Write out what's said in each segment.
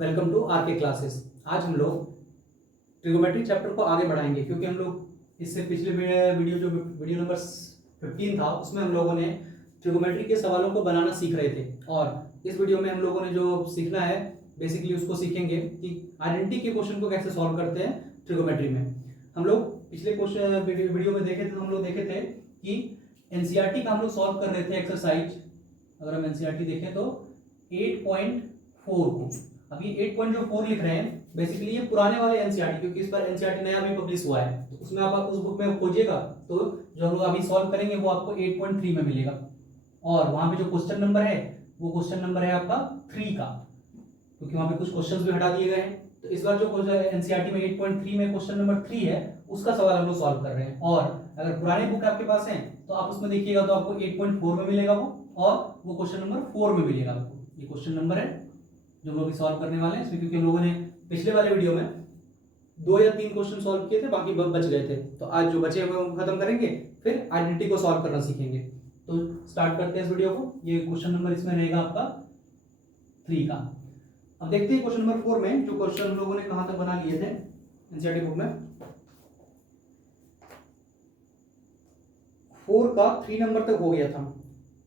Welcome to are के classes. आज हम लोग ट्रिगोमेट्री चैप्टर को आगे बढ़ाएंगे क्योंकि हम लोग इससे पिछले वीडियो नंबर 15 था उसमें हम लोगों ने ट्रिगोमेट्री के सवालों को बनाना सीख रहे थे और इस वीडियो में हम लोगों ने जो सीखना है बेसिकली उसको सीखेंगे कि आइडेंटिटी के क्वेश्चन को कैसे सॉल्व करते हैं ट्रिगोमेट्री में। हम लोग पिछले क्वेश्चन वीडियो में देखे थे तो हम लोग देखे थे कि एनसीईआरटी का हम लोग सॉल्व कर रहे थे एक्सरसाइज। अगर हम एनसीईआरटी देखें तो 8.4 को अभी 8.4 लिख रहे हैं। बेसिकली ये पुराने वाले एनसीईआरटी क्योंकि इस पर एनसीईआरटी नया भी पब्लिश हुआ है तो उसमें आप उस बुक में खोजिएगा तो जो हम लोग अभी सॉल्व करेंगे वो आपको 8.3 में मिलेगा और वहां पे जो क्वेश्चन नंबर है वो क्वेश्चन नंबर है आपका 3 का क्योंकि वहां पे कुछ क्वेश्चंस भी हटा दिए गए हैं। तो इस बार जो एनसीईआरटी में 8.3 में क्वेश्चन नंबर 3 है उसका सवाल हम लोग सॉल्व कर रहे हैं और अगर पुराने बुक आपके पास है तो आप उसमें देखिएगा तो आपको 8.4 में मिलेगा वो और वो क्वेश्चन नंबर 4 में मिलेगा आपको। ये क्वेश्चन नंबर है जो हम लोग सॉल्व करने वाले हैं इसमें क्योंकि हम लोगों ने पिछले वाले वीडियो में 2 या 3 क्वेश्चन सॉल्व किए थे बाकी बच गए थे तो आज जो बचे हुए उनको खत्म करेंगे फिर आइडेंटिटी को सॉल्व करना सीखेंगे। तो स्टार्ट करते हैं इस वीडियो को। ये क्वेश्चन नंबर इसमें रहेगा आपका 3 का। अब देखते हैं क्वेश्चन नंबर 4 में जो क्वेश्चन हम लोगों ने कहां तक बना लिए थे एनसीईआरटी बुक में। 4 का 3 नंबर तक हो गया था,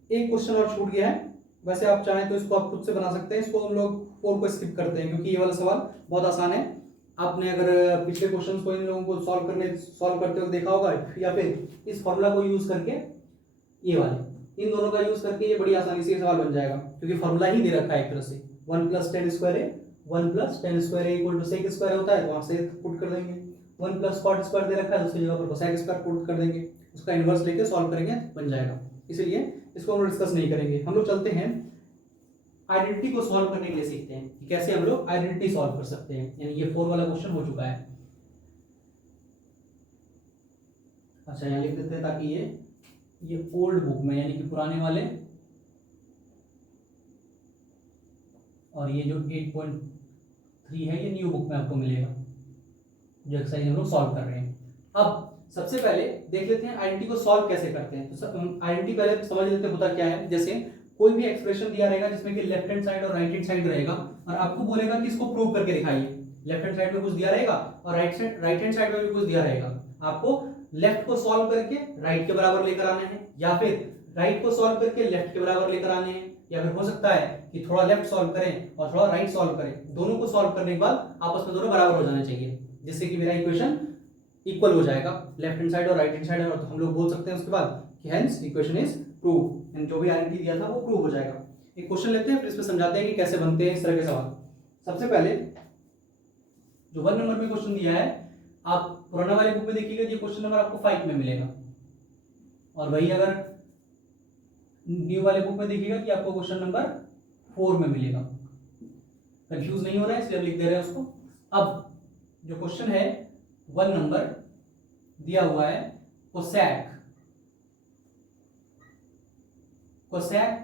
एक क्वेश्चन और छूट गया है। वैसे आप चाहें तो इसको आप खुद से बना सकते हैं, इसको हम लोग 4 को स्किप करते हैं क्योंकि ये वाला सवाल बहुत आसान है। आपने अगर पिछले क्वेश्चंस को इन लोगों को सॉल्व करते हुए देखा होगा या फिर इस फॉर्मूला को यूज करके ये वाले इन दोनों का यूज करके ये बड़ी आसानी से सवाल बन जाएगा क्योंकि फॉर्मूला ही दे रखा है एक तरह से 1 + 10 स्क्वायर है 1 + 10 स्क्वायर है इक्वल टू sec स्क्वायर होता है तो वहां से पुट कर देंगे। 1 + cot स्क्वायर दे रखा है उसकी जगह पर cosec स्क्वायर पुट कर देंगे, उसका इनवर्स लेके सॉल्व करेंगे बन जाएगा। इसलिए इसको हम डिस्कस नहीं करेंगे। हम लोग चलते हैं आइडेंटिटी को सॉल्व करने के लिए सीखते हैं कि कैसे हम लोग आइडेंटिटी सॉल्व कर सकते हैं। यानी ये 4 वाला क्वेश्चन हो चुका है। अच्छा यहाँ लिख देते हैं ताकि ये ओल्ड बुक में यानी कि पुराने वाले और ये जो 8.3 है ये न्यू बुक में आपको मिलेगा जो एक्सरसाइज हम लोग सॉल्व कर रहे हैं। अब सबसे पहले देख लेते हैं आइडेंटिटी को सॉल्व कैसे करते हैं। तो आइडेंटिटी पहले समझ लेते हैं होता क्या है। जैसे कोई भी एक्सप्रेशन दिया रहेगा जिसमें कि लेफ्ट हैंड साइड और राइट हैंड साइड रहेगा और आपको बोलेगा कि इसको प्रूव करके दिखाइए। लेफ्ट हैंड साइड में कुछ दिया रहेगा और राइट हैंड साइड में भी कुछ दिया रहेगा। आपको लेफ्ट को सॉल्व करके राइट के बराबर लेकर आना है या फिर राइट को सॉल्व करके लेफ्ट के बराबर लेकर आने हैं या फिर हो सकता है कि थोड़ा लेफ्ट सॉल्व करें और थोड़ा राइट सॉल्व करें। दोनों को सॉल्व करने के बाद आपस में दोनों बराबर हो जाने चाहिए जिससे कि मेरा इक्वेशन इक्वल हो जाएगा लेफ्ट हैंड साइड और राइट हैंड साइड। और तो हम लोग बोल सकते हैं उसके बाद कि hence equation is prove and जो भी आइडेंटिटी दिया था वो प्रूव हो जाएगा। एक क्वेश्चन लेते हैं फिर इसमें समझाते हैं कि कैसे बनते हैं इस तरह के सवाल। सबसे पहले जो 1 नंबर में क्वेश्चन दिया है आप पुराना वाले बुक में देखिएगा ये क्वेश्चन नंबर आपको 5 में मिलेगा और वही अगर न्यू वाले बुक में देखिएगा कि आपको क्वेश्चन नंबर 4 में मिलेगा। कंफ्यूज नहीं हो रहा है इसलिए हम लिख दे रहे हैं उसको। अब जो क्वेश्चन है 1 नंबर दिया हुआ है cosec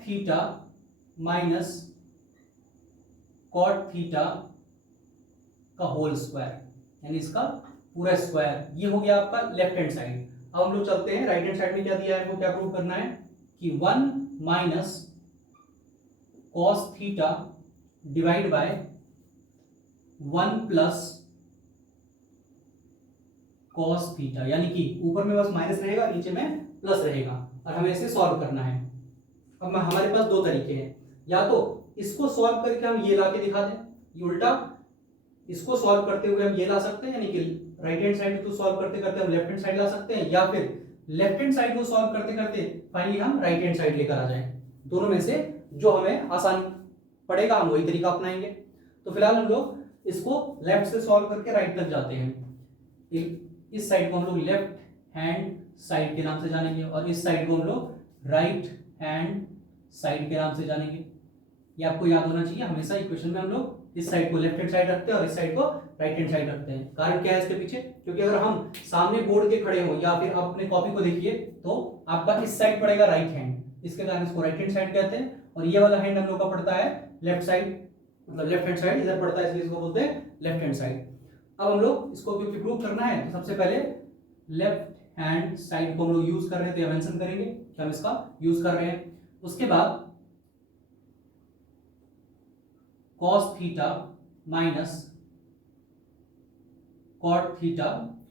theta minus cot theta का होल स्क्वायर यानी इसका पूरा स्क्वायर। ये हो गया आपका लेफ्ट हैंड साइड। अब हम लोग चलते हैं राइट हैंड साइड में क्या दिया है वो क्या प्रूव करना है कि 1 minus cos theta divide by 1 plus cos theta यानी कि ऊपर में बस माइनस रहेगा नीचे में प्लस रहेगा और हमें इसे सॉल्व करना है। अब हमारे पास 2 तरीके हैं, या तो इसको सॉल्व करके हम ये ला के दिखा दें, ये उल्टा इसको सॉल्व करते हुए हम ये ला सकते हैं यानी कि राइट हैंड साइड को सॉल्व करते करते हम लेफ्ट हैंड साइड ला सकते हैं या फिर लेफ्ट हैंड साइड को सॉल्व करते करते फाइनली हम राइट हैंड साइड लेकर आ जाएं। दोनों में से जो हमें आसान पड़ेगा हम वही तरीका अपनाएंगे। तो फिलहाल हम लोग इसको लेफ्ट से सॉल्व करके राइट तक जाते हैं। इस साइड को हम लोग लेफ्ट हैंड साइड के नाम से जानेंगे और इस साइड को हम लोग राइट हैंड साइड के नाम से जानेंगे। ये आपको याद होना चाहिए हमेशा इक्वेशन में हम लोग इस साइड को लेफ्ट हैंड साइड रखते हैं और इस साइड को राइट हैंड साइड रखते हैं। कारण क्या है इसके पीछे, क्योंकि अगर हम सामने बोर्ड के खड़े हो या फिर आप अपने कॉपी को देखिए तो आपका इस साइड पड़ेगा राइट हैंड, इसके कारण इसको राइट हैंड साइड कहते हैं और ये वाला हैंड हम लोग का पड़ता है लेफ्ट साइड, मतलब लेफ्ट हैंड साइड इधर पड़ता है इसलिए इसको बोलते हैं लेफ्ट हैंड साइड। अब हम लोग इसको क्योंकि प्रूव करना है तो सबसे पहले लेफ्ट हैंड साइड को हम लोग यूज कर रहे हैं तो यह मेंशन करेंगे कि हम इसका यूज कर रहे हैं। उसके बाद cos theta minus cot theta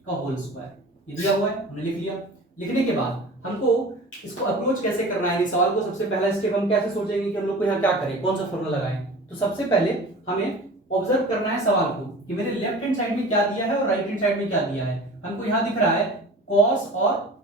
का होल स्क्वायर, ये दिया हुआ है, हमने लिख लिया। लिखने के बाद हमको इसको अप्रोच कैसे करना है, इस सवाल को सबसे पहला स्टेप हम कैसे सोचेंगे कि हम लोग को यहाँ क्या करें, कौन सा फॉर्मूला लगाएं। तो सबसे पहले हमें ऑब्जर्व करना है सवाल को कि मेरे लेफ्ट हैंड साइड में क्या दिया है और राइट हैंड साइड में क्या दिया है। हमको यहाँ दिख रहा है कॉस और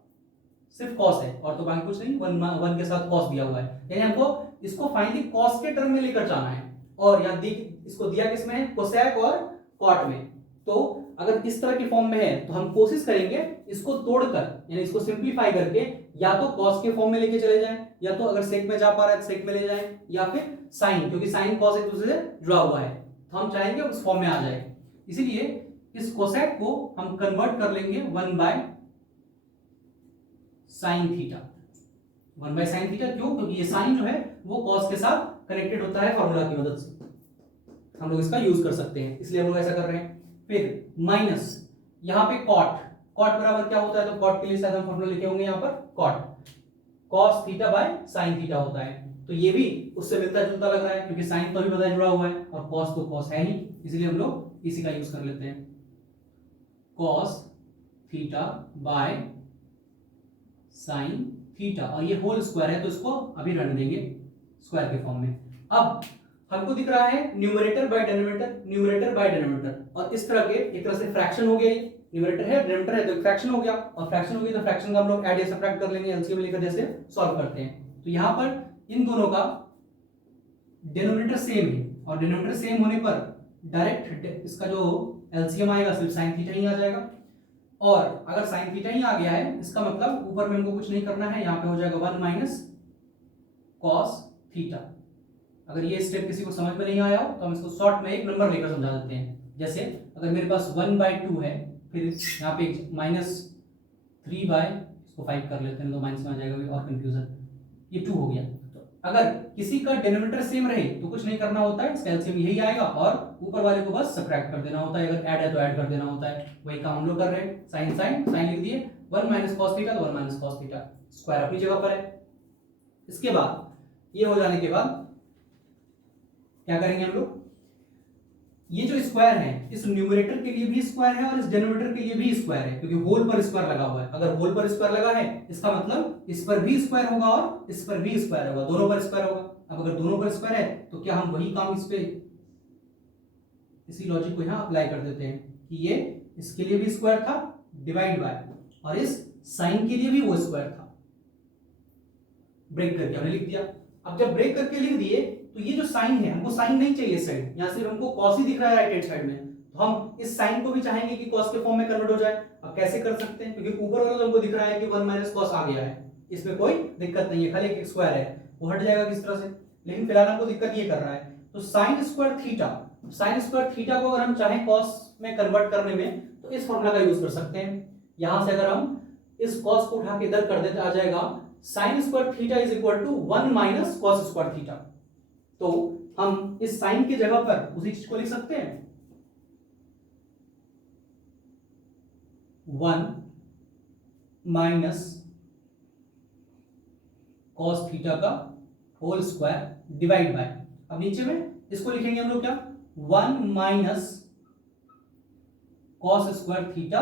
सिर्फ कॉस है और तो बाकी कुछ नहीं, वन के साथ कॉस दिया हुआ है, यानी हमको इसको फाइनली कॉस के टर्म में लेकर जाना है। और यहाँ इसको दिया किसमें है, कोसेक और कॉट में। तो अगर इस तरह की फॉर्म में है तो हम कोशिश करेंगे इसको तोड़कर, यानी इसको सिंप्लीफाई करके या तो कॉस के फॉर्म में लेके चले जाएं, या तो अगर सेक में जा पा रहा है तो सेक में ले जाएं, या फिर साइन, क्योंकि साइन कॉस एक दूसरे से जुड़ा हुआ है, तो हम चाहेंगे उस फॉर्म में आ जाए। इसीलिए इस कोसेक को हम कन्वर्ट कर लेंगे 1/sin थीटा। 1/sin थीटा क्यों, क्योंकि ये साइन जो है वो कॉस के साथ कनेक्टेड होता है फॉर्मूला की मदद से, हम लोग इसका यूज कर सकते हैं, इसलिए हम लोग ऐसा कर रहे हैं। फिर माइनस यहाँ पे कॉट, कॉट बराबर क्या होता है, तो कॉट के लिए शायद हम फॉर्मूला लिखे होंगे यहाँ पर, cot cos theta by sine theta होता है। तो ये भी उससे मिलता जुलता लग रहा है, क्योंकि साइन तो भी पता जुड़ा हुआ है और कॉस तो कॉस है ही, इसलिए हम लोग इसी का यूज कर लेते हैं, cos theta by sine theta. और ये होल स्क्वायर है तो इसको अभी रहने देंगे स्क्वायर के फॉर्म में। अब हमको दिख रहा है numerator by denominator, numerator by denominator, और इस तरह के एक तरह से फ्रैक्शन हो गया, न्यूमरेटर है डिनोमिनेटर है तो फ्रैक्शन हो गया, और फ्रैक्शन हो गया तो फ्रैक्शन का हम लोग ऐड या सब्ट्रैक्ट कर लेंगे, एलसीएम लेकर जैसे सॉल्व करते हैं। तो यहाँ पर इन दोनों का डिनोमिनेटर सेम है, और डिनोमिनेटर सेम होने पर डायरेक्ट इसका जो एलसीएम आएगा सिर्फ साइन थीटा ही आ जाएगा। और अगर साइन थीटा ही आ गया है इसका मतलब ऊपर में हमको कुछ नहीं करना है, यहाँ पे हो जाएगा 1 माइनस कॉस थीटा। अगर ये स्टेप किसी को समझ में नहीं आया हो तो हम इसको शॉर्ट में एक नंबर लेकर समझा देते हैं। जैसे अगर मेरे पास 1/2 है, फिर यहाँ पे -3/, इसको 5 कर लेते हैं तो माइनस में आ जाएगा और कंफ्यूजन, ये 2 हो गया। तो अगर किसी का डिनोमिनेटर सेम रहे तो कुछ नहीं करना होता है, इसका एलसीएम यही आएगा और ऊपर वाले को बस सब्ट्रैक्ट कर देना होता है, अगर ऐड है तो ऐड कर देना होता है, वही काम हम लोग कर रहे हैं। साइन साइन साइन लिख दिए, 1 माइनस कॉस थीटा तो 1 माइनस कॉस थीटा, स्क्वायर अपनी जगह पर है। इसके बाद ये हो जाने के बाद क्या करेंगे हम लोग, ये जो स्क्वायर है इस न्यूमरेटर के लिए भी स्क्वायर है और इस डिनोमिनेटर के लिए भी स्क्वायर है, क्योंकि होल पर स्क्वायर लगा हुआ है। अगर होल पर स्क्वायर लगा है इसका मतलब इस पर भी स्क्वायर होगा और इस पर भी स्क्वायर होगा, दोनों पर स्क्वायर होगा। अब अगर दोनों पर स्क्वायर है तो क्या हम वही काम इस पे, इसी लॉजिक को यहाँ अप्लाई कर देते हैं कि ये इसके लिए भी स्क्वायर था डिवाइड बाय, और इस साइन के लिए भी वो स्क्वायर था, ब्रेक करके हमने लिख दिया। अब जब ब्रेक करके लिख दिए तो ये जो साइन है, हमको साइन नहीं चाहिए इस साइड, यहाँ सिर्फ हमको कॉस ही दिख रहा है राइट हैंड साइड में, तो हम इस साइन को भी चाहेंगे कि कॉस के फॉर्म में कन्वर्ट हो जाए। अब कैसे कर सकते हैं, क्योंकि ऊपर वाला हमको दिख रहा है कि 1 माइनस कॉस आ गया है, इसमें कोई दिक्कत नहीं है, खाली एक स्क्वायर है वो हट जाएगा किस तरह से, लेकिन फिलहाल हमको दिक्कत ये कर रहा है। तो sine square theta, sign square theta को अगर हम चाहें कॉस में कन्वर्ट करने में तो इस फॉर्मूला का यूज कर सकते हैं। यहां से अगर हम इस कॉस को उठा के इधर कर देते आ जाएगा sine square theta is equal to 1 minus cos square theta. तो हम इस साइन की जगह पर उसी चीज को लिख सकते हैं, 1 माइनस कॉस थीटा का होल स्क्वायर डिवाइड बाय, अब नीचे में इसको लिखेंगे हम लोग क्या, 1 माइनस कॉस स्क्वायर थीटा,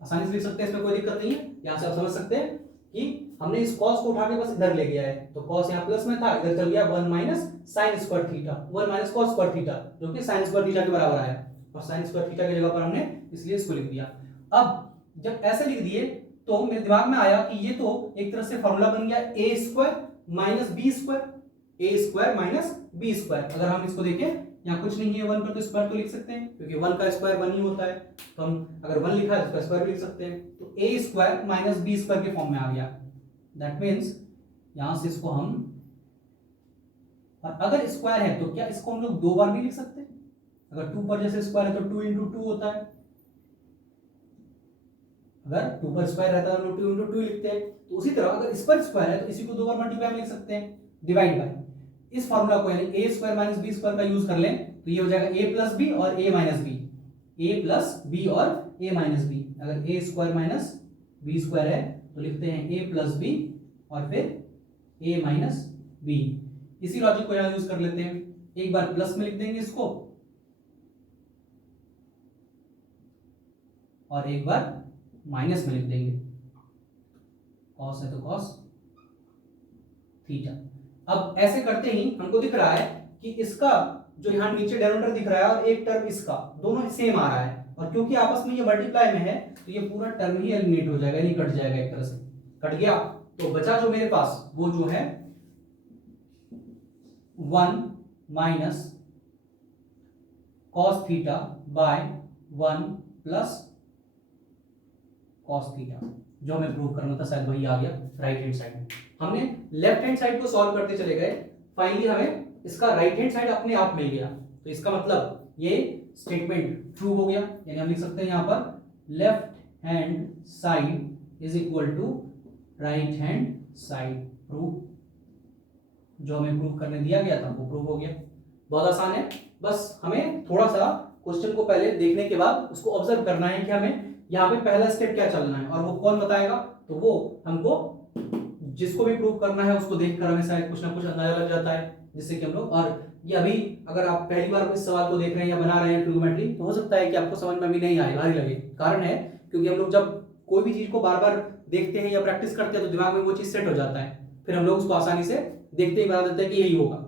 आसानी से लिख सकते हैं, इसमें कोई दिक्कत नहीं है। यहां से आप समझ सकते हैं कि हमने इस कॉस को उठा के बस इधर ले गया है, तो कॉस यहाँ प्लस में था, इधर चल गया 1 minus sign square theta, 1 minus cos square theta जो कि साइन स्क्वायर थीटा के बराबर आया, और साइन स्क्वायर थीटा की जगह पर हमने इसलिए इसको लिख दिया। अब जब ऐसे लिख दिए तो मेरे दिमाग में आया कि ये तो एक तरह से फॉर्मूला बन गया ए स्क्वायर माइनस बी स्क्वायर, ए स्क्वायर माइनस बी स्क्वायर। अगर हम इसको देखें यहाँ कुछ नहीं है, 1 पर तो स्क्वायर तो लिख सकते हैं, क्योंकि 1 का स्क्वायर 1 ही होता है, तो हम अगर 1 लिखा है तो उसका स्क्वायर भी लिख सकते हैं, तो ए स्क्वायर माइनस बी स्क्वायर के फॉर्म में आ गया। दैट मीन्स यहां से इसको हम, और अगर स्क्वायर है तो क्या इसको हम लोग 2 बार भी लिख सकते हैं, अगर 2 पर जैसे स्क्वायर है तो 2 इंटू 2 होता है, अगर 2 पर स्क्वायर रहता है तो 2 इंटू 2 लिखते हैं। तो उसी तरह अगर इस पर स्क्वायर है तो इसी को 2 बार मल्टीप्लाई में लिख सकते हैं, डिवाइड बाय। इस फॉर्मूला को यानी ए स्क्वायर माइनस बी स्क्वायर का यूज कर लें तो ये हो जाएगा ए प्लस बी और ए माइनस बी, ए प्लस बी और ए माइनस बी। अगर ए स्क्वायर माइनस बी स्क्वायर है तो लिखते हैं ए प्लस बी और फिर ए माइनस बी। इसी लॉजिक को यहाँ यूज कर लेते हैं, एक बार प्लस में लिख देंगे इसको और एक बार माइनस में लिख देंगे, कॉस है तो कॉस थीटा। अब ऐसे करते ही हमको दिख रहा है कि इसका जो यहाँ नीचे डेनोमिनेटर दिख रहा है और एक टर्म इसका, दोनों सेम आ रहा है, और क्योंकि आपस में ये मल्टीप्लाई में है तो ये पूरा टर्म ही एलिमिनेट हो जाएगा, नहीं कट जाएगा, एक तरह से कट गया। तो बचा जो मेरे पास वो जो है 1 minus cos theta by 1 plus cos theta, जो हमें प्रूव करना था, शायद वही आ गया राइट हैंड साइड में। हमने लेफ्ट हैंड साइड को सॉल्व करते चले गए, फाइनली हमें इसका राइट हैंड साइड अपने आप मिल गया। तो इसका मतलब ये स्टेटमेंट ट्रू हो गया, यानी हम लिख सकते हैं यहां पर left hand side is equal to right hand side, prove. जो हमें प्रूव करने दिया गया था वो प्रूव हो गया। बहुत आसान है, बस हमें थोड़ा सा क्वेश्चन को पहले देखने के बाद उसको ऑब्जर्व करना है कि हमें यहाँ पे पहला स्टेप क्या चलना है, और वो कौन बताएगा, तो वो हमको जिसको भी प्रूव करना है उसको देखकर हमें शायद कुछ ना कुछ अंदाजा लग जाता है, जिससे कि हम लोग, और ये अभी अगर आप पहली बार इस सवाल को देख रहे हैं या बना रहे हैं ट्रिग्नोमेट्री, तो हो सकता है कि आपको समझ में अभी नहीं आए, भारी लगे। कारण है क्योंकि हम लोग जब कोई भी चीज को बार बार देखते हैं या प्रैक्टिस करते हैं तो दिमाग में वो चीज सेट हो जाता है, फिर हम लोग उसको आसानी से देखते ही बना देते हैं कि यही होगा।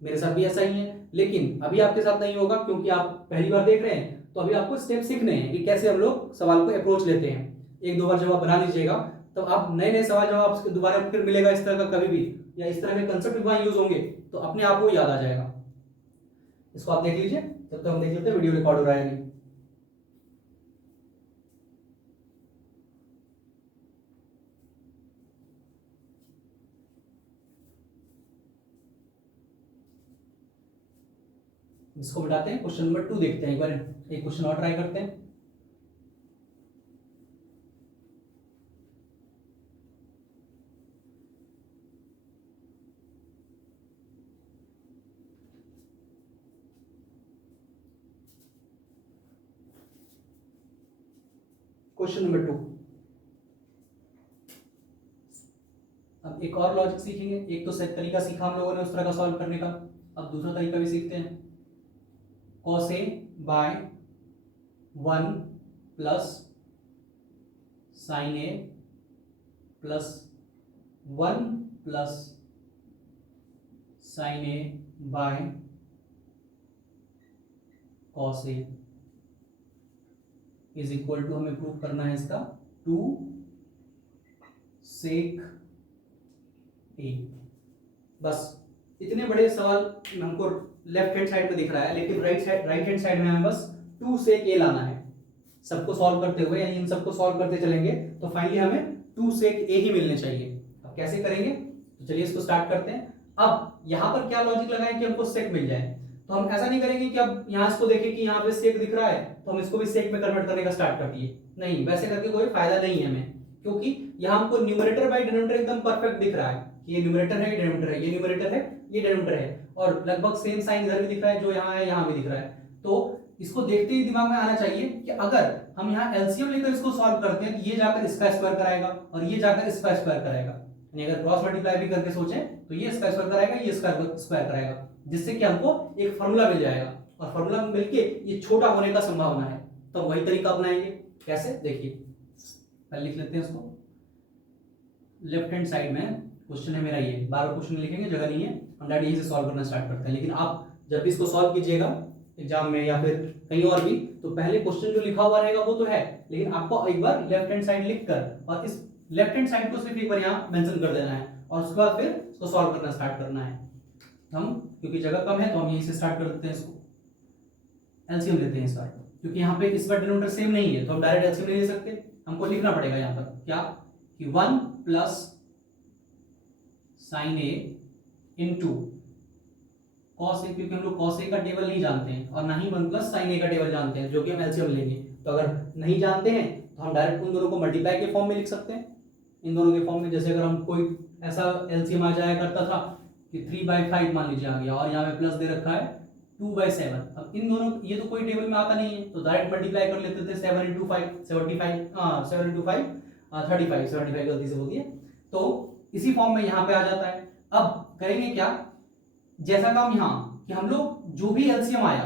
मेरे साथ भी ऐसा ही है, लेकिन अभी आपके साथ नहीं होगा क्योंकि आप पहली बार देख रहे हैं। तो अभी आपको स्टेप सीखने हैं कि कैसे हम लोग सवाल को अप्रोच लेते हैं। एक दो बार जब आप बना लीजिएगा तो आप नए नए सवाल जब आप दोबारा फिर मिलेगा इस तरह का कभी भी, या इस तरह के कंसेप्ट वहां यूज होंगे, तो अपने आप को याद आ जाएगा। इसको आप देख लीजिए, तब तक हम देख लेते हैं वीडियो रिकॉर्ड हो रहा है नहीं। इसको बताते हैं, क्वेश्चन नंबर 2 देखते हैं, एक बार एक क्वेश्चन और ट्राई करते हैं। क्वेश्चन नंबर 2, अब एक और लॉजिक सीखेंगे। एक तो सही तरीका सीखा हम लोगों ने उस तरह का सॉल्व करने का, अब दूसरा तरीका भी सीखते हैं। cos a by 1 plus sin a plus 1 plus sin a by cos a is equal to, हमें प्रूव करना है इसका 2 sec a। बस इतने बड़े सवाल हमको लेफ्ट हैंड साइड में दिख रहा है, लेकिन राइट हैंड साइड में हमें बस 2 sec a लाना है। सबको सॉल्व करते हुए, यानी इन सबको सॉल्व करते चलेंगे तो फाइनली हमें 2 sec a ही मिलने चाहिए। अब कैसे करेंगे, तो चलिए इसको स्टार्ट करते हैं। अब यहाँ पर क्या लॉजिक लगाएं कि हमको sec मिल जाए, तो हम ऐसा नहीं करेंगे कि अब यहाँ इसको देखें कि यहाँ पे sec दिख रहा है तो हम इसको भी sec में कन्वर्ट करने का स्टार्ट कर दिए। नहीं, वैसे करके कोई फायदा नहीं है हमें, क्योंकि यहाँ हमको न्यूमरेटर बाय डिनोमिनेटर एकदम परफेक्ट दिख रहा है कि ये न्यूमरेटर है, ये डिनोमिनेटर है, ये न्यूमरेटर है, ये डिनोमिनेटर है, और लगभग सेम साइन इधर भी दिख रहा है, जो यहाँ है यहाँ भी दिख रहा है। तो इसको देखते ही दिमाग में आना चाहिए कि अगर हम यहाँ एलसीएम लेकर इसको सॉल्व करते हैं तो ये जाकर इसका स्क्वायर कराएगा और ये जाकर इसका स्क्वायर कराएगा, यानी अगर क्रॉस मल्टीप्लाई भी करके सोचें तो ये इसका स्क्वायर कराएगा, ये इसका स्क्वायर कराएगा, जिससे कि हमको एक फॉर्मूला मिल जाएगा, और फॉर्मूला मिलके ये छोटा होने का संभावना है। तो वही तरीका अपनाएंगे। कैसे, देखिए पहले लिख लेते हैं इसको। लेफ्ट हैंड साइड में क्वेश्चन है मेरा ये, बार बार क्वेश्चन लिखेंगे, जगह नहीं है, हम डायरेक्ट यहीं से सॉल्व करना स्टार्ट करते हैं। लेकिन आप जब भी इसको सॉल्व कीजिएगा एग्जाम में या फिर कहीं और भी, तो पहले क्वेश्चन जो लिखा हुआ रहेगा वो तो है, लेकिन आपको एक बार लेफ्ट हैंड साइड लिखकर और इस लेफ्ट हैंड साइड को सिर्फ एक बार यहाँ मेंशन कर देना है, और उसके बाद फिर इसको सॉल्व करना स्टार्ट करना है। हम क्योंकि जगह कम है तो हम यहीं से स्टार्ट कर देते हैं। इसको एलसीएम लेते हैं इस बार, क्योंकि यहाँ पे इस बार डिनोमिनेटर सेम नहीं है तो हम डायरेक्ट एलसीएम नहीं ले सकते, हमको लिखना पड़ेगा यहाँ पर क्या कि 1 plus sin a into cos a, क्योंकि हम लोग cos a का टेबल नहीं जानते हैं और ना ही 1 प्लस sin a का टेबल जानते हैं, जो कि हम एलसीएम लेंगे। तो अगर नहीं जानते हैं तो हम डायरेक्ट उन दोनों को मल्टीप्लाई के फॉर्म में लिख सकते हैं, इन दोनों के फॉर्म में। जैसे अगर हम कोई ऐसा एलसीएम आ जाया करता था कि 3/5 मान लीजिए आ गया, और यहाँ पे प्लस दे रखा है 2/7। अब इन दोनों, ये तो कोई टेबल में आता नहीं है तो डायरेक्ट मल्टीप्लाई कर लेते थे। 7 into 5 75, 7 into 5 35 गलती से बोल दिए, तो इसी फॉर्म में यहाँ पे आ जाता है। अब करेंगे क्या, जैसा काम यहाँ कि हम लोग जो भी एलसीएम आया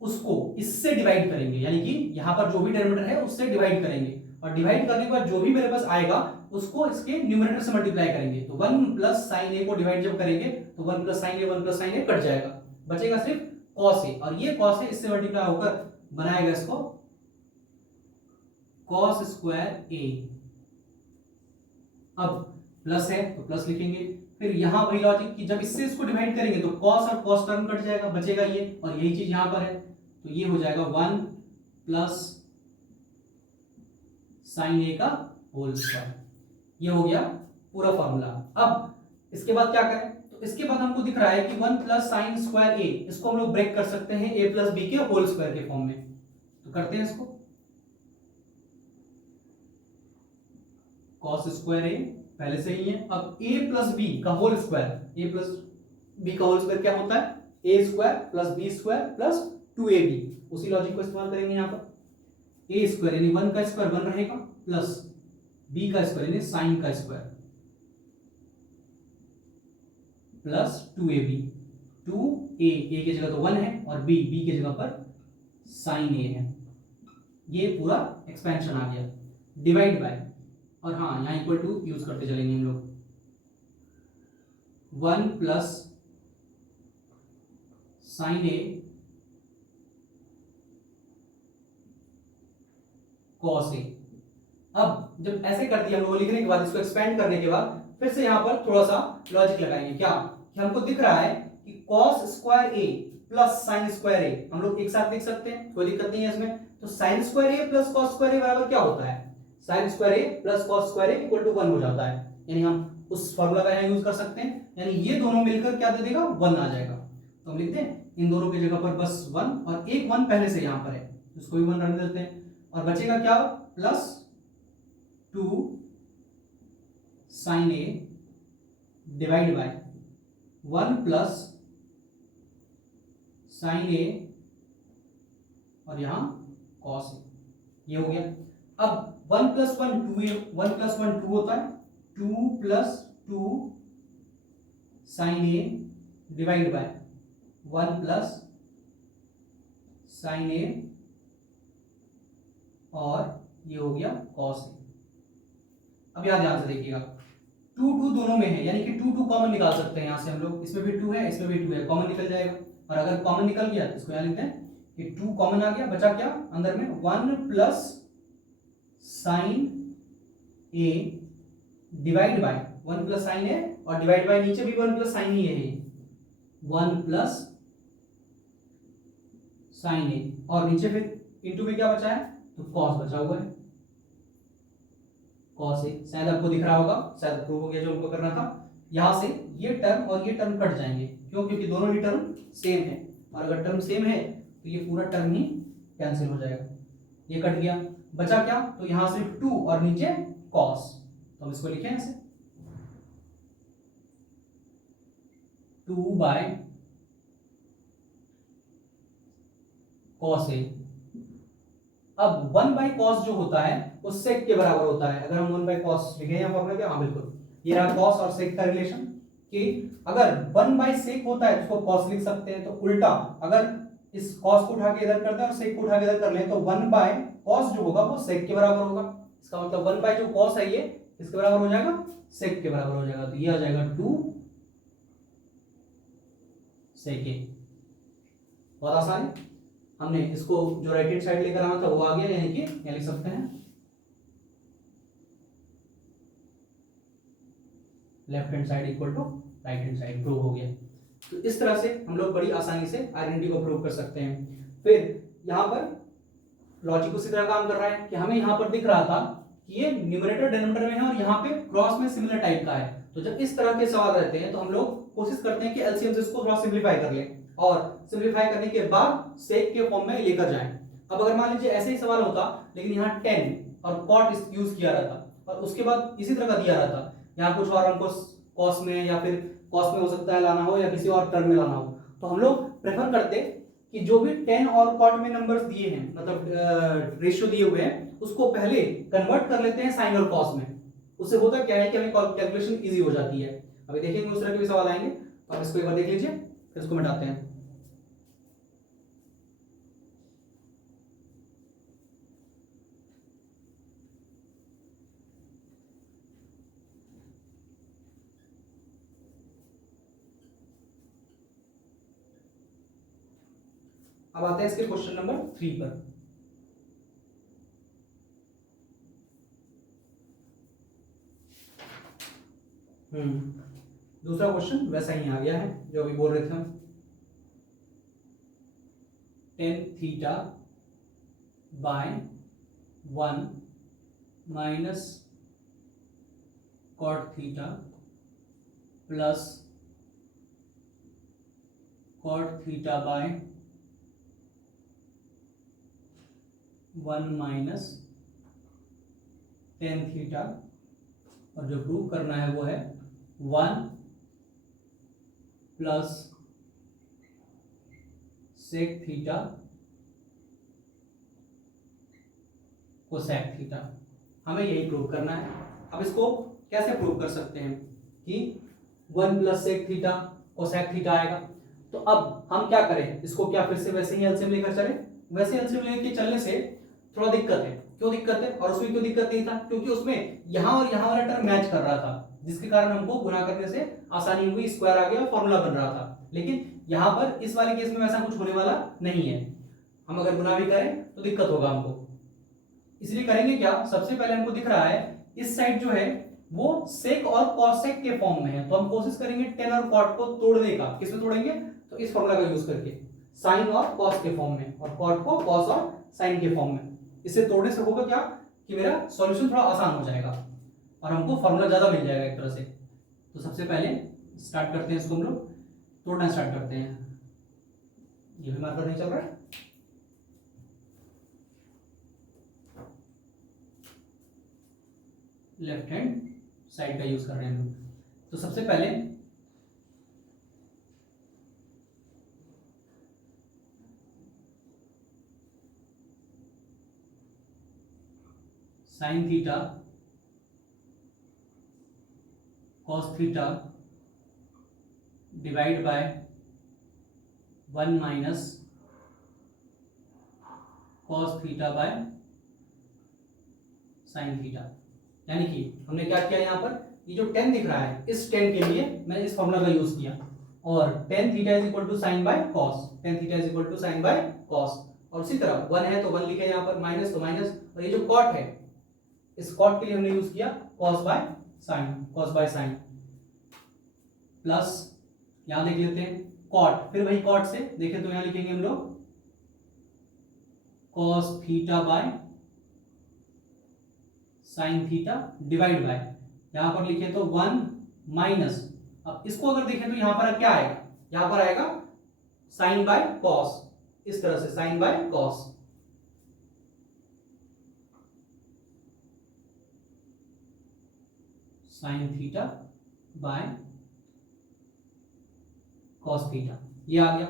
उसको इससे डिवाइड करेंगे, यानी कि यहां पर जो भी डेनोमिनेटर है उससे डिवाइड करेंगे, और डिवाइड करने के बाद जो भी मेरे पास आएगा उसको इसके न्यूमरेटर से मल्टीप्लाई करेंगे। तो 1 प्लस साइन ए को डिवाइड जब करेंगे तो 1 प्लस साइन ए 1 प्लस साइन ए कट जाएगा, बचेगा सिर्फ कॉस ए, और ये कॉस ए इससे मल्टीप्लाई होकर बनाएगा इसको कॉस स्क्वायर ए। अब प्लस है तो प्लस लिखेंगे, फिर यहां वही लॉजिक कि जब इससे इसको डिवाइड करेंगे तो कॉस और कॉस टर्म कट जाएगा, बचेगा ये, और यही चीज यहां पर है, तो ये हो जाएगा 1 प्लस साइन ए का होल स्क्वायर। ये हो गया पूरा फॉर्मूला। अब इसके बाद क्या करें, तो इसके बाद हमको दिख रहा है कि 1 प्लस साइन स्क्वायर ए, इसको हम लोग ब्रेक कर सकते हैं ए प्लस बी के होल स्क्वायर के फॉर्म में, तो करते हैं इसको। कॉस स्क्वायर ए पहले से ही है, अब ए प्लस बी का whole square, A plus B का होल स्क्वायर क्या होता है, A square plus B square plus 2ab, उसी लॉजिक को इस्तेमाल करेंगे यहां पर। ए स्क्वायर यानी 1 का स्क्वायर 1 रहेगा, प्लस बी का स्क्वायर यानी साइन का स्क्वायर प्लस 2ab, 2a की जगह तो 1 है और b की जगह पर साइन ए है, ये पूरा एक्सपेंशन आ गया, डिवाइड बाय, और हाँ यहां इक्वल टू यूज करते चलेंगे हम लोग, 1 plus sine A cos A. अब जब ऐसे कर दिया हम लोग लिखने के बाद, इसको एक्सपेंड करने के बाद फिर से यहां पर थोड़ा सा लॉजिक लगाएंगे, क्या कि हमको दिख रहा है कि cos square A plus sign square ए हम लोग एक साथ लिख सकते हैं, कोई दिक्कत नहीं है इसमें। तो sine square A plus cos square A बराबर क्या होता है, sine square A plus cos square A equal to 1 हो जाता है, यानी हम उस फॉर्मूला का यहां यूज कर सकते हैं, यानी ये दोनों मिलकर क्या दे देगा 1 आ जाएगा। तो हम लिखते हैं इन दोनों की जगह पर बस 1, और एक 1 पहले से यहां पर है, उसको भी 1 रख देते हैं, और बचेगा क्या, plus 2 sine A divide by 1 plus sine A और यहां कॉस ए, ये हो गया। अब 1 प्लस 1 2, 1 प्लस 1 2 होता है, 2 plus 2 sine A divide by 1 plus sine A और ये हो गया कॉस ए। अब यहां ध्यान से देखिएगा 2 2 दोनों में है, यानी कि 2 2 कॉमन निकाल सकते हैं यहां से हम लोग, इसमें भी 2 है इसमें भी 2 है, कॉमन निकल जाएगा, और अगर कॉमन निकल गया तो इसको यहां लिखते हैं कि 2 कॉमन आ गया, बचा क्या अंदर में 1 plus sine A divide by 1 plus sine A, और डिवाइड बाय नीचे भी 1 प्लस साइन ए है, 1 प्लस साइन ए, और नीचे फिर इनटू में क्या बचा है, तो कॉस बचा हुआ है, कॉस ए, शायद आपको दिख रहा होगा, शायद प्रूव हो गया जो हमको करना था। यहां से ये टर्म और ये टर्म कट जाएंगे, क्यों, क्योंकि दोनों ही टर्म सेम है, और अगर टर्म सेम है तो ये पूरा टर्म ही कैंसिल हो जाएगा, ये कट गया, बचा क्या, तो यहां से 2 और नीचे कॉस, तो हम इसको लिखें ऐसे 2 बाय कॉस ए। अब 1 बाय कॉस जो होता है वो सेक के बराबर होता है, अगर हम 1 बाय कॉस लिखें या फॉर्मूला क्या, हाँ बिल्कुल, ये रहा कॉस और सेक का रिलेशन, कि अगर 1 बाय सेक होता है तो उसको कॉस लिख सकते हैं, तो उल्टा अगर इस कॉस को उठा के इधर कर दें और सेक को उठा के इधर कर लें तो 1 बाय कॉस जो होगा वो सेक के बराबर होगा, इसका मतलब 1 बाय जो कॉस है ये इसके बराबर हो जाएगा, सेक के बराबर हो जाएगा, तो ये आ जाएगा 2 सेक ए। बहुत आसान है, हमने इसको जो राइट हैंड साइड लेकर आना था वो आ गया, यानी कि क्या लिख सकते हैं, left hand side equal to right hand side, prove हो गया। तो इस तरह से हम लोग बड़ी आसानी से आइडेंटिटी को प्रूव कर सकते हैं। फिर यहाँ पर लॉजिक उसी तरह काम कर रहा है कि हमें यहाँ पर दिख रहा था कि ये न्यूमरेटर डिनोमिनेटर में है और यहाँ पे क्रॉस में सिमिलर टाइप का है, तो जब इस तरह के सवाल रहते हैं तो हम लोग कोशिश करते हैं कि एलसीएम से इसको थोड़ा सिंप्लीफाई कर लें, और सिंप्लीफाई करने के बाद सेक के फॉर्म में लेकर जाएं। अब अगर मान लीजिए ऐसे ही सवाल होता लेकिन यहाँ टेन और कॉट यूज किया रहता और उसके बाद इसी तरह का दिया रहता, यहाँ कुछ और हमको कॉस में या फिर कॉस में हो सकता है लाना हो या किसी और टर्म में लाना हो, तो हम लोग प्रेफर करते कि जो भी 10 और कॉट में नंबर्स दिए हैं, मतलब रेशियो दिए हुए हैं, उसको पहले कन्वर्ट कर लेते हैं साइन और कॉस में, उससे होता क्या है कि हमें कैलकुलेशन इजी हो जाती है। अभी देखेंगे उस तरह के भी सवाल आएंगे, तो आप इसको एक बार देख लीजिए फिर इसको मिटाते हैं। अब आते हैं इसके क्वेश्चन नंबर 3 पर। दूसरा क्वेश्चन वैसा ही आ गया है जो अभी बोल रहे थे हम। tan theta by 1 minus cot theta plus cot theta by 1 minus tan theta, और जो प्रूव करना है वो है 1 plus sec theta cosec theta. हमें यही प्रूव करना है। अब इसको कैसे प्रूव कर सकते हैं कि 1 plus sec theta cosec theta आएगा। तो अब हम क्या करें, इसको क्या फिर से वैसे ही एलसीएम लेकर चले? वैसे एलसीएम लेके चलने से थोड़ा दिक्कत है। क्यों दिक्कत है? और उसमें क्यों दिक्कत नहीं था? क्योंकि उसमें यहाँ और यहाँ वाला टर्म मैच कर रहा था, जिसके कारण हमको गुना करने से आसानी हुई, स्क्वायर आ गया, फॉर्मूला बन रहा था। लेकिन यहाँ पर इस वाले केस में वैसा कुछ होने वाला नहीं है। हम अगर गुना भी करें तो दिक्कत होगा हमको। इसलिए करेंगे क्या, सबसे पहले हमको दिख रहा है इस साइड जो है वो सेक और कॉसेक के फॉर्म में है, तो हम कोशिश करेंगे टेन और कॉट को तोड़ने का। किसमें तोड़ेंगे? तो इस फॉर्मूला का यूज करके, साइन और कॉस के फॉर्म में, और कॉट को कॉस और साइन के फॉर्म में। इसे तोड़ने से होगा क्या कि मेरा सॉल्यूशन थोड़ा आसान हो जाएगा और हमको फॉर्मूला ज्यादा मिल जाएगा एक तरह से। तो सबसे पहले स्टार्ट करते हैं, इसको हम लोग तोड़ना स्टार्ट करते हैं। ये भी मार्कर नहीं चल रहा है। लेफ्ट हैंड साइड का यूज कर रहे हैं हम लोग। तो सबसे पहले sign theta cos theta divide by 1 minus cos theta by sine theta. यानी कि हमने क्या किया यहाँ पर, ये जो tan दिख रहा है इस tan के लिए मैंने इस फॉर्मूला का यूज किया, और tan theta is equal to sine by cos, tan theta is equal to sine by cos. और उसी तरह 1 है तो 1 लिखे यहाँ पर, माइनस तो माइनस, और ये जो कॉट है इस कॉट के लिए हमने यूज किया cos by sine, cos by sine, plus यहां देख लेते हैं कॉट, फिर वही कॉट से देखें तो यहां लिखेंगे हम लोग cos theta by sine theta divide bye, यहां पर लिखे तो 1 माइनस, अब इसको अगर देखें तो यहां पर क्या आएगा, यहां पर आएगा साइन बाय कॉस, इस तरह से sine by cos, sine theta by cos theta, ये आ गया।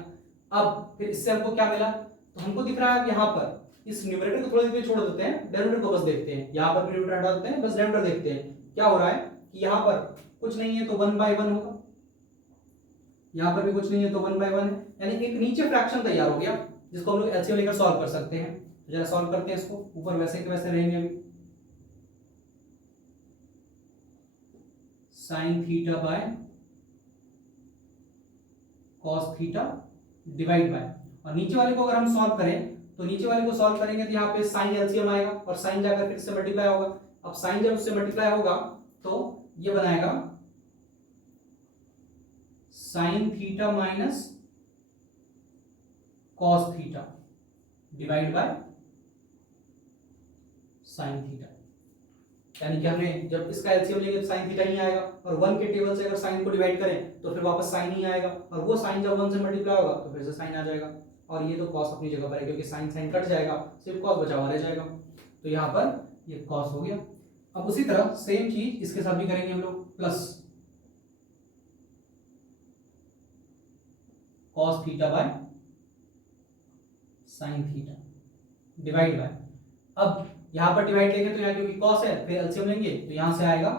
अब फिर इससे हमको क्या मिला, तो हमको दिख रहा है यहां पर इस न्यूमरेटर को थोड़ा देर छोड़ देते हैं, डेरिवेटिव को बस देखते हैं। यहां पर न्यूमरेटर हटा देते हैं, बस डेरिवेटिव देखते हैं क्या हो रहा है कि यहां पर कुछ नहीं है तो 1/1 होगा, यहां पर भी कुछ नहीं है तो 1/1 है, यानी एक नीचे फ्रैक्शन तैयार हो गया जिसको हम लोग एलसीएम लेकर सॉल्व कर सकते हैं। तो जरा सॉल्व करते हैं इसको, ऊपर वैसे के वैसे रहेंगे अभी। Sign theta by cos theta divide bye, और नीचे वाले को अगर हम सॉल्व करें तो नीचे वाले को सॉल्व करेंगे तो यहाँ पे साइन एलसीएम आएगा और साइन जाकर फिर से मल्टीप्लाई होगा। अब साइन जब उससे मल्टीप्लाई होगा तो ये बनाएगा sine theta minus cos theta divide bye sine theta, यानी कि हमने जब इसका एलसीएम लेंगे तो साइन थीटा ही आएगा, और 1 के टेबल से अगर साइन को डिवाइड करें तो फिर वापस साइन ही आएगा, और वो साइन जब 1 से मल्टीप्लाई होगा तो फिर से साइन आ जाएगा, और ये तो कॉस अपनी जगह पर है क्योंकि साइन साइन कट जाएगा, सिर्फ कॉस बचा हुआ रह जाएगा। तो यहाँ पर ये कॉस हो गया। अब उसी तरह सेम चीज इसके साथ भी करेंगे हम लोग, plus cos theta by sine theta divide bye, अब यहां पर डिवाइड लेंगे तो यहाँ क्योंकि कॉस है फिर एलसीएम लेंगे तो यहां से आएगा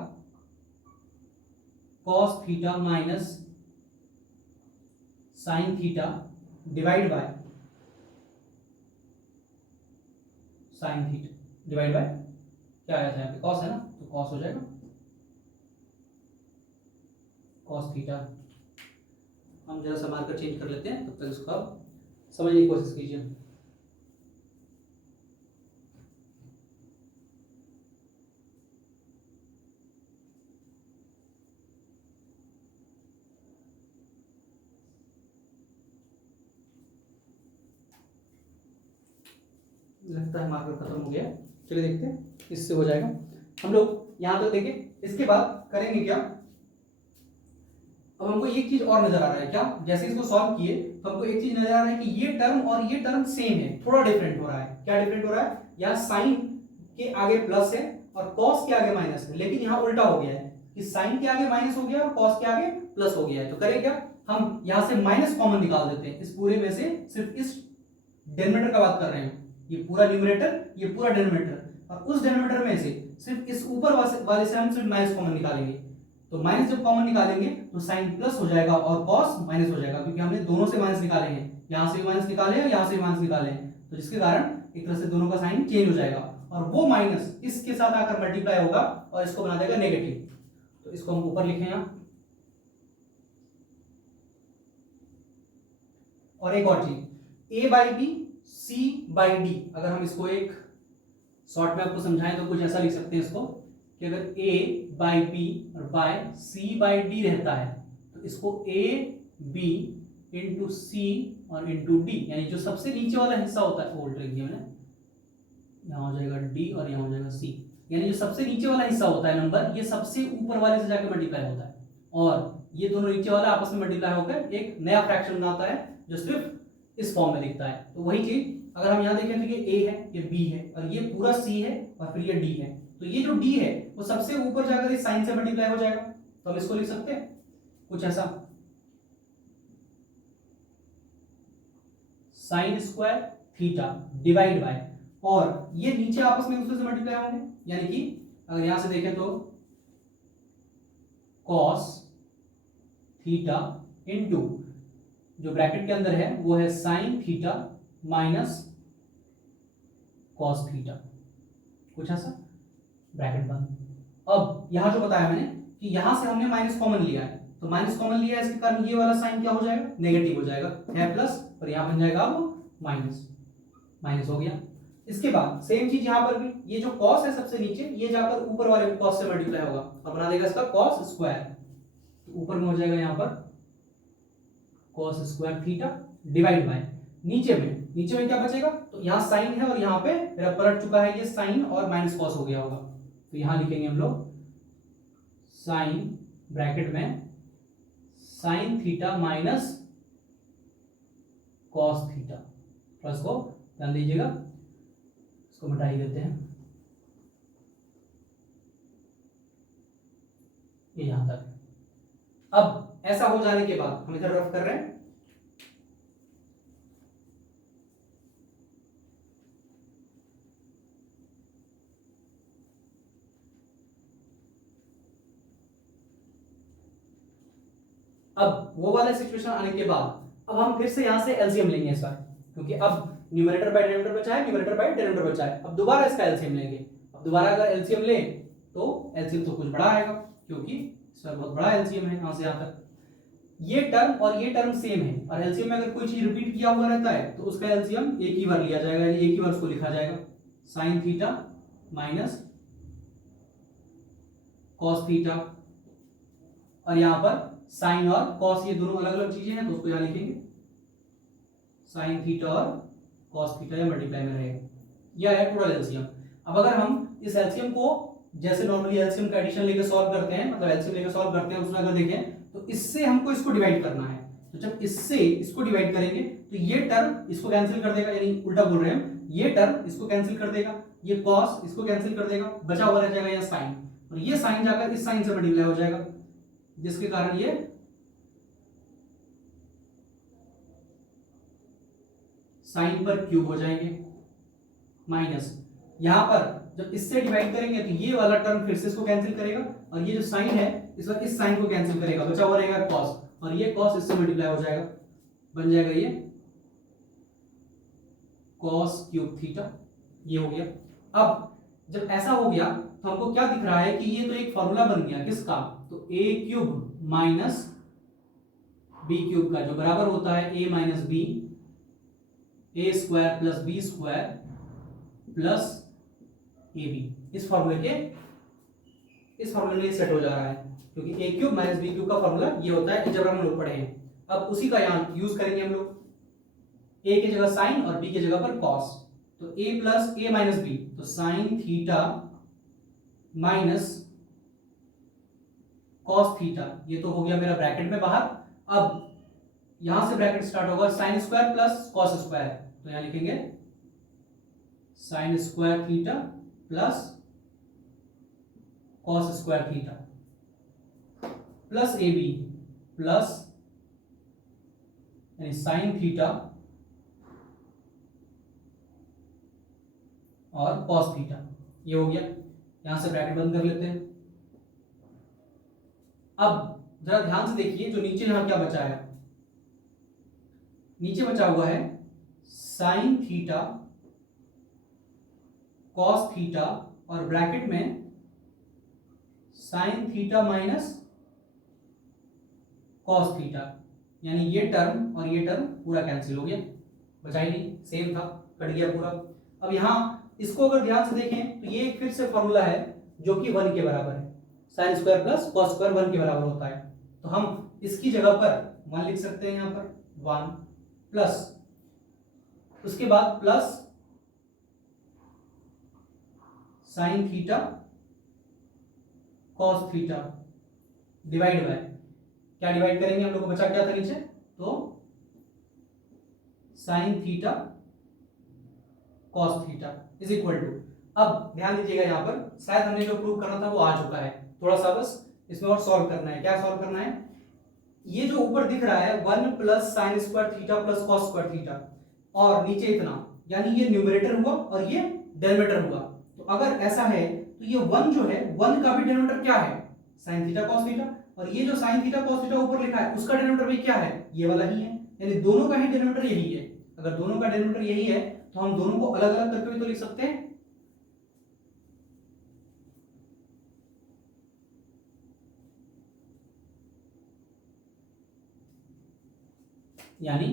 cos theta minus sine theta divide bye sine theta divide by, क्या आया था यहाँ पे कॉस है ना, तो कॉस हो जाएगा कॉस थीटा। हम जरा सा मार्कर चेंज कर लेते हैं, तब तक इसको समझने की कोशिश कीजिए। लगता है मार्कर खत्म हो गया, चलिए देखते हैं इससे हो जाएगा। हम लोग यहाँ तक देखें, इसके बाद करेंगे क्या, अब हमको एक चीज और नजर आ रहा है क्या, जैसे इसको सॉल्व किए तो हमको एक चीज नजर आ रहा है कि ये टर्म और ये टर्म सेम है, थोड़ा डिफरेंट हो रहा है। क्या डिफरेंट हो रहा है, यहाँ साइन के आगे प्लस है और कॉस के आगे माइनस है, लेकिन यहाँ उल्टा हो गया है कि साइन के आगे माइनस हो गया और कॉस के आगे प्लस हो गया है। तो करें क्या, हम यहाँ से माइनस कॉमन निकाल देते हैं इस पूरे में से, सिर्फ इस डिनोमिनेटर का बात कर रहे हैं, ये पूरा न्यूमरेटर ये पूरा डिनोमिनेटर, और उस डिनोमिनेटर में से सिर्फ इस ऊपर वाले से हम सिर्फ माइनस कॉमन निकालेंगे। तो माइनस जब कॉमन निकालेंगे तो साइन प्लस हो जाएगा और कॉस माइनस हो जाएगा, क्योंकि हमने दोनों से माइनस निकाले हैं, यहाँ से भी माइनस निकाले हैं, यहाँ से भी माइनस निकाले हैं, तो जिसके कारण एक तरह से दोनों का साइन चेंज हो जाएगा और वो माइनस इसके साथ आकर मल्टीप्लाई होगा और इसको बना देगा नेगेटिव। तो इसको हम ऊपर लिखें यहाँ। और एक और चीज, a by B C by D, अगर हम इसको एक शॉर्ट में आपको समझाएं तो कुछ ऐसा लिख सकते हैं इसको कि अगर a बाई बी और बाय c बाई डी रहता है तो इसको a b इंटू सी और इंटू डी, यानी जो सबसे नीचे वाला हिस्सा होता है, उल्टा लिख दिया मैंने, यहाँ हो जाएगा d और यहाँ हो जाएगा c, यानी जो सबसे नीचे वाला हिस्सा होता है नंबर, ये सबसे ऊपर वाले से जाकर मल्टीप्लाई होता है और ये दोनों नीचे वाला आपस में मल्टीप्लाई होकर एक नया फ्रैक्शन बनाता है जो सिर्फ इस फॉर्म में दिखता है। तो वही चीज अगर हम यहाँ देखें तो ये a है, ये b है और ये पूरा c है और फिर ये d है, तो ये जो d है वो सबसे ऊपर जाकर इस साइन से मल्टीप्लाई हो जाएगा। तो हम इसको लिख सकते हैं कुछ ऐसा, sign square theta divide bye, और ये नीचे आपस में दूसरे से मल्टीप्लाई होंगे, यानी कि अगर यहां से देखें तो कॉस थीटा इनटू जो ब्रैकेट के अंदर है वो है sine theta minus cos theta, कुछ ऐसा ब्रैकेट बंद। अब यहां जो बताया मैंने कि यहां से हमने माइनस कॉमन लिया है, तो माइनस कॉमन लिया है इसके कारण ये वाला साइन क्या हो जाएगा, नेगेटिव हो जाएगा, है प्लस और यहां बन जाएगा अब माइनस, माइनस हो गया। इसके बाद सेम चीज यहां पर भी, ये जो कॉस है सबसे नीचे ये जाकर ऊपर वाले कॉस से मल्टीप्लाई होगा और बना देगा इसका कॉस स्क्वायर, तो ऊपर में हो जाएगा यहां पर cos square theta divide bye नीचे में क्या बचेगा, तो यहाँ साइन है और यहाँ पे मेरा पलट चुका है ये साइन और माइनस कॉस हो गया होगा, तो यहां लिखेंगे हम लोग साइन ब्रैकेट में sine theta minus cos theta, plus को ध्यान दीजिएगा इसको मिटा ही देते हैं, ये यहां तक। अब ऐसा हो जाने के बाद हम इधर रफ कर रहे हैं, अब वो वाला सिचुएशन आने के बाद अब हम फिर से यहां से एलसीएम लेंगे इस बार, क्योंकि अब न्यूमरेटर बाय डिनोमिनेटर बचा है, न्यूमरेटर बाय डिनोमिनेटर बचा है, अब दोबारा इसका एलसीएम लेंगे। अब दोबारा अगर एलसीएम ले तो एलसीएम तो कुछ बड़ा आएगा, क्योंकि इसमें बहुत बड़ा एलसीएम है यहां से यहां तक, ये टर्म और ये टर्म सेम है और एलसीएम में अगर कोई चीज रिपीट किया हुआ रहता है तो उसका एलसीएम एक ही बार लिया जाएगा, यानी एक ही बार उसको लिखा जाएगा, sine theta minus cos theta, और यहां पर साइन और कॉस ये दोनों अलग अलग चीजें हैं तो उसको यहां लिखेंगे साइन थीटा और कॉस थीटा, या मल्टीप्लाई में रहेगा, यह है टोटल एलसीएम। अब अगर हम इस एलसीएम को जैसे नॉर्मली एलसीएम का एडिशन लेकर सॉल्व करते हैं, मतलब एलसीएम लेकर सॉल्व करते हैं, उसमें अगर देखें तो इससे हमको इसको डिवाइड करना है, तो जब इससे इसको डिवाइड करेंगे तो ये टर्म इसको कैंसिल कर देगा, यानी उल्टा बोल रहे हैं, ये टर्म इसको कैंसिल कर देगा, ये कॉस इसको कैंसिल कर देगा, बचा हुआ रह जाएगा यहाँ साइन, और ये साइन जाकर इस साइन से मल्टीप्लाई हो जाएगा, जिसके कारण ये साइन पर क्यूब हो जाएंगे, माइनस यहां पर जब इससे डिवाइड करेंगे तो ये वाला टर्म फिर से इसको कैंसिल करेगा और ये जो साइन है इस बार इस साइन को कैंसिल करेगा, बचा हुआ रहेगा कॉस, और ये कॉस इससे मल्टीप्लाई हो जाएगा, बन जाएगा ये कॉस क्यूब थीटा, ये हो गया। अब जब ऐसा हो गया तो हमको क्या दिख रहा है कि ये तो एक फॉर्मूला बन गया किसका, तो A cube minus B cube का, जो बराबर होता है A minus B A square plus B square plus A B. इस फॉर्मूले में ये सेट हो जा रहा है, क्योंकि ए क्यूब माइनस बी क्यूब का फॉर्मूला ये होता है जब हम लोग पढ़े हैं। अब उसी का यहाँ यूज करेंगे हम लोग, ए की जगह साइन और बी की जगह पर कॉस। तो ए प्लस ए माइनस बी, तो sine theta minus cos theta, ये तो हो गया मेरा ब्रैकेट में बाहर। अब यहां से ब्रैकेट स्टार्ट होगा sine square plus cos square, तो यहां लिखेंगे sine square theta plus cos square theta plus A B plus यानी साइन थीटा और कॉस थीटा, ये हो गया। यहां से ब्रैकेट बंद कर लेते हैं। अब जरा ध्यान से देखिए जो नीचे यहां क्या बचा है, नीचे बचा हुआ है साइन थीटा कॉस थीटा और ब्रैकेट में sine theta minus cos theta, यानी ये टर्म और ये टर्म पूरा कैंसिल हो गया, बचा ही नहीं, सेम था, कट गया पूरा। अब यहां इसको अगर ध्यान से देखें तो ये फिर से फॉर्मूला है जो कि 1 के बराबर है, sine square plus cos square 1 के बराबर होता है। तो हम इसकी जगह पर 1 लिख सकते हैं, यहां पर 1 प्लस, उसके बाद plus sine theta cos theta divide by, क्या डिवाइड करेंगे हम लोग को बचा क्या था नीचे, तो sine theta cos theta is equal to. अब ध्यान दीजिएगा यहां पर शायद हमने जो प्रूव करना था वो आ चुका है, थोड़ा सा बस इसमें और सॉल्व करना है। क्या सॉल्व करना है, ये जो ऊपर दिख रहा है 1 plus sign square theta plus cos square theta और नीचे इतना, यानी ये न्यूमरेटर हुआ और ये डेनोमिनेटर हुआ। तो अगर ऐसा है तो ये 1 जो है 1 का भी डेनोमिनेटर क्या है, साइन थीटा कॉस थीटा, और ये जो साइन थीटा कॉस थीटा ऊपर लिखा है उसका डेनोमिनेटर भी क्या है, ये वाला ही है, यानी दोनों का ही डेनोमिनेटर यही है। अगर दोनों का डेनोमिनेटर यही है तो हम दोनों को अलग अलग करके भी तो लिख सकते हैं। यानी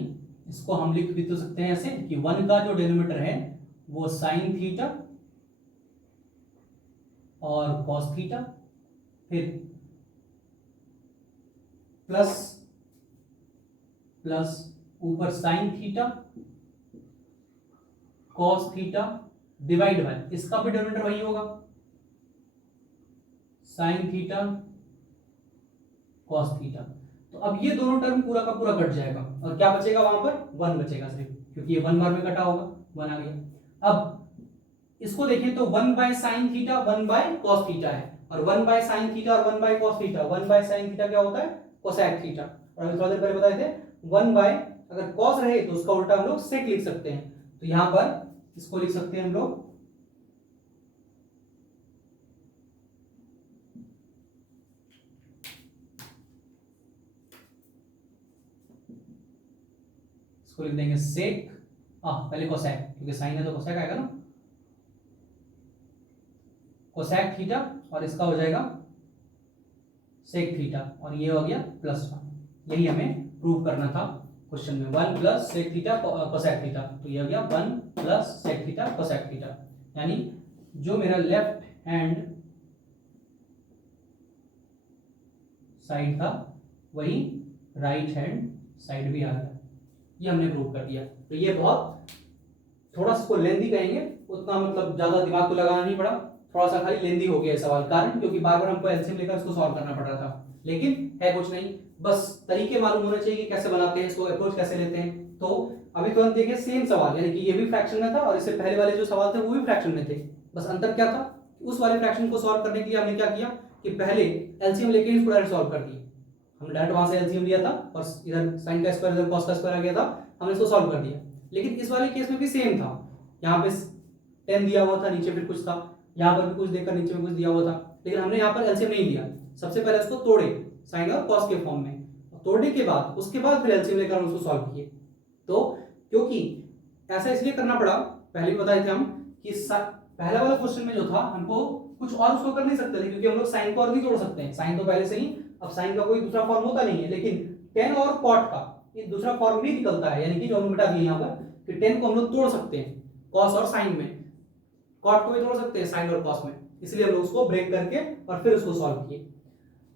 इसको हम लिख भी तो सकते हैं ऐसे कि 1 का जो डेनोमिनेटर है वो साइन थीटा और कॉस थीटा, फिर प्लस प्लस ऊपर sign theta cos theta divide bye, इसका भी डेनोमिनेटर वही होगा साइन थीटा कॉस थीटा। तो अब ये दोनों टर्म पूरा का पूरा कट जाएगा और क्या बचेगा, वहां पर 1 बचेगा सिर्फ, क्योंकि ये 1 बार में कटा होगा, 1 आ गया। अब इसको देखें तो 1 bye sine theta 1 bye cos theta है, और 1 बाय साइन थीटा और 1 bye cos theta, 1 bye sine theta क्या होता है, कोसेक थीटा। और अभी थोड़ा देर पहले बताए थे 1 बाय अगर कॉस रहे तो उसका उल्टा हम लोग सेक लिख सकते हैं। तो यहां पर इसको लिख सकते हैं हम लोग इसको लिख देंगे सेक, पहले कोसेक, क्योंकि साइन है तो कोसेक आएगा ना, कोसेक थीटा, और इसका हो जाएगा सेक थीटा, और ये हो गया +1। यही हमें प्रूव करना था क्वेश्चन में, 1 plus sec theta cosec theta, तो ये हो गया 1 plus sec theta cosec theta, यानी जो मेरा लेफ्ट हैंड साइड था वही राइट हैंड साइड भी आ गया, ये हमने प्रूव कर दिया। तो ये बहुत थोड़ा सा लेंदी कहेंगे, उतना मतलब ज्यादा दिमाग को लगाना नहीं पड़ा, थोड़ा सा खाली लेंदी हो गया सवाल, कारण क्योंकि बार बार हमको एलसीएम लेकर इसको सॉल्व करना पड़ रहा था, लेकिन है कुछ नहीं, बस तरीके मालूम होने चाहिए कि कैसे बनाते हैं इसको, अप्रोच कैसे लेते हैं। तो अभी तुरंत देखिए सेम सवाल, यानी कि ये भी फ्रैक्शन में था और इससे पहले वाले जो सवाल थे वो भी फ्रैक्शन में थे, बस अंतर क्या था, उस वाले फ्रैक्शन को सॉल्व करने के लिए हमने क्या किया कि पहले एलसीएम लेके इसको डायरेक्ट सॉल्व कर दिया, हमने डायरेक्ट वहां से एलसीएम लिया था और इधर साइन का स्क्वायर इधर कॉस का स्क्वायर आ गया था, हमने इसको सॉल्व कर दिया। लेकिन इस वाले केस में भी सेम था, यहाँ पे 10 दिया हुआ था, नीचे फिर कुछ था, यहाँ पर भी कुछ देकर नीचे में कुछ दिया हुआ था, लेकिन हमने यहाँ पर एलसीएम नहीं लिया, सबसे पहले उसको तोड़े साइन और कॉस के फॉर्म में, तोड़ने के बाद उसके बाद फिर एलसीएम लेकर हम उसको सॉल्व किए। तो क्योंकि ऐसा इसलिए करना पड़ा, पहले भी बताए थे हम कि पहला वाला क्वेश्चन में जो था हमको कुछ और उसको कर नहीं सकते थे, क्योंकि हम लोग साइन को और नहीं जोड़ सकते हैं, साइन तो पहले से ही, अब साइन का कोई दूसरा फॉर्म होता नहीं है, लेकिन टेन और कॉट का ये दूसरा फॉर्म भी निकलता है, यानी कि जो हम मिटा दिए यहाँ पर कि टेन को हम लोग तोड़ सकते हैं कॉस और साइन में, कॉट को भी तोड़ सकते हैं साइन और कॉस में, इसलिए हम लोग उसको ब्रेक करके और फिर उसको सॉल्व किए।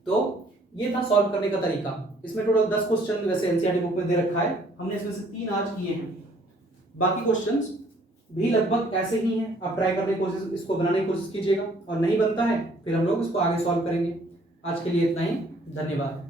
तो ये था सॉल्व करने का तरीका। इसमें टोटल 10 क्वेश्चन वैसे एनसीईआरटी बुक में दे रखा है, हमने इसमें से 3 आज किए हैं, बाकी क्वेश्चंस भी लगभग ऐसे ही हैं। आप ट्राई करने की कोशिश, इसको बनाने की कोशिश कीजिएगा, और नहीं बनता है फिर हम लोग इसको आगे सॉल्व करेंगे। आज के लिए इतना ही, धन्यवाद।